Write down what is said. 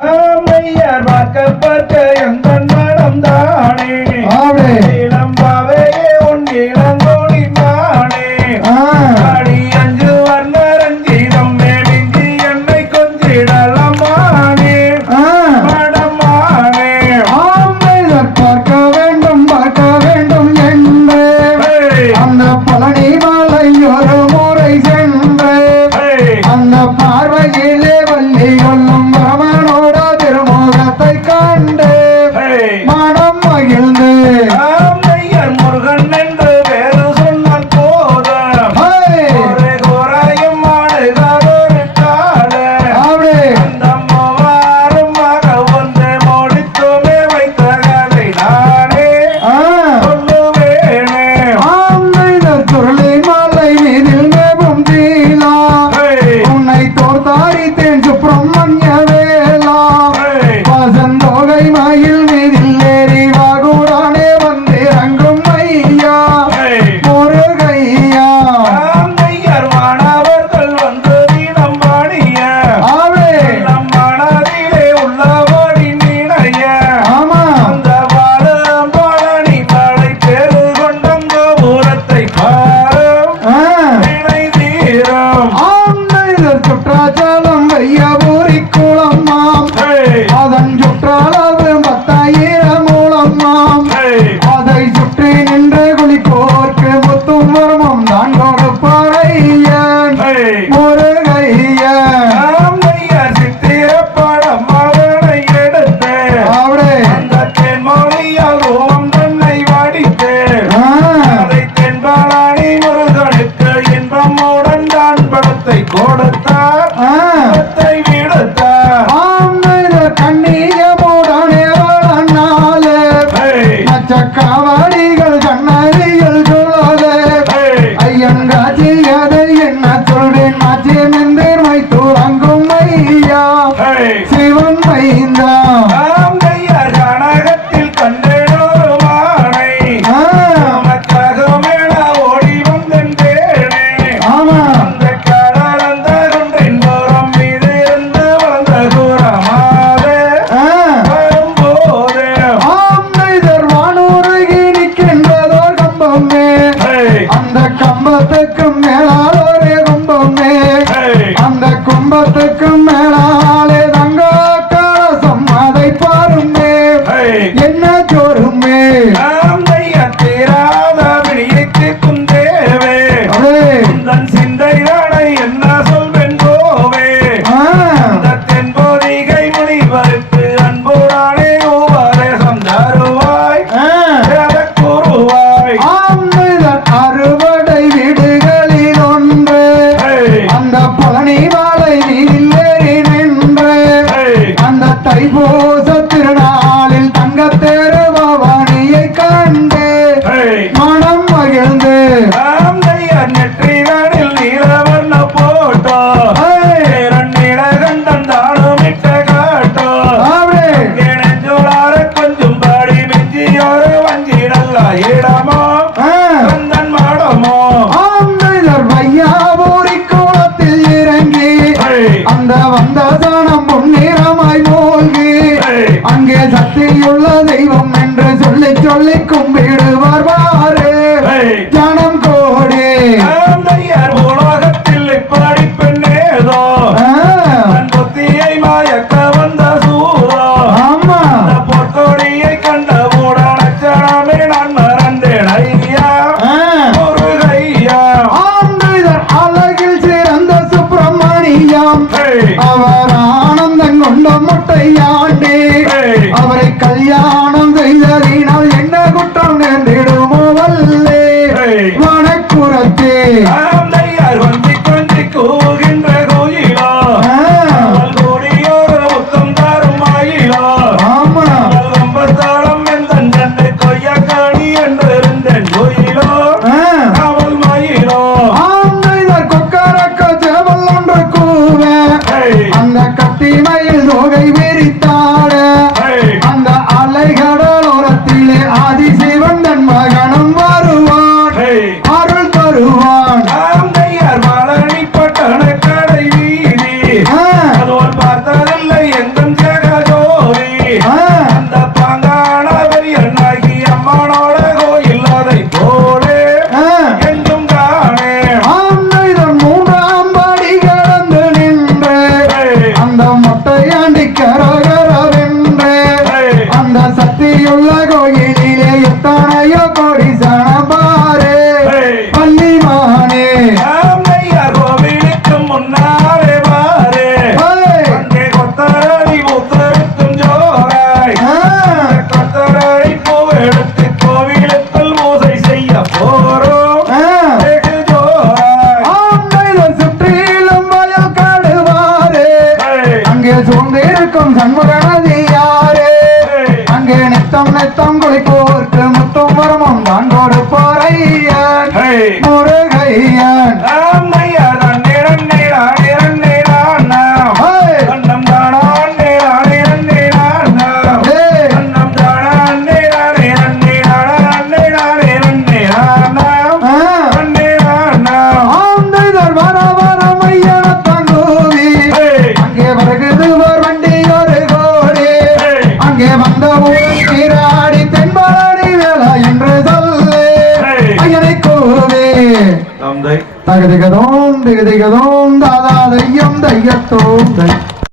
ஆமையார் பார்க்க பார்க்க எந்த மனம் தானே. இளம்பாவே உன் இளங்கோடி தானே அடி அஞ்சு வண்ணரஞ்சிதம் மேமிஞ்சி என்னை கொஞ்சிடலமானே படமானே ஆமையார் பார்க்க வேண்டும் பார்க்க வேண்டும் என்று. அந்த பழனி மலையொரு முறை Quase. சிவன் மைந்தான் கனகத்தில் கண்டேனோ மானை. நமக்காக மேல ஓடி வந்தேன் தேனே. ஆமா. அந்த கடலந்த குன்றின் போரம் மீது இருந்து வளர்ந்த கூறமாதே வரும்போதே. ஆம்மைதர் வானூருகி நிற்கின்றதோ தைப்பூச திருநாளில் தங்கத்தேரு பவானியை கண்டு மனம் மகிழ்ந்து நெற்றிகளில் நீலவண்ண போட்டோ. கண்டன் தாளமிட்ட காட்டோ. நெஞ்சோளார கொஞ்சம் பாடி மெஞ்சியோரு வஞ்சிடல்ல இடமோ கந்தன் மாடமோ? ஆந்தைதர் வையாபூரி கோலத்தில் இறங்கி அந்த வந்த சொல்லி கும்பிடுவார் வாரு ஜனம் கோடி. ஆந்தையார் உலகத்தில் இப்படி பெண்ணேதோ? பொத்தியை மாயக்க வந்த சூரோ? ஆமா. பொத்தோடியை கண்ட உடனே நான் மறந்தேன் ஐயா. ஒரு ஐயா ஆந்தைதர் அழகில் சிறந்த சுப்பிரமணியம். அவர் ஆனந்தம் கொண்ட முட்டையாண்டே அவரை கல்யாணம் தொங்குளி போர்க்கு முத்தும் வரமும் தான் கொடுப்போரையன் முருகையன். நீராடி தென்பாடி வேலை என்று சொல்லு. ஐயனை கூவே. தகதிகதோம் திகதிகதோம் தாதா தையம் தையத்தோம் தை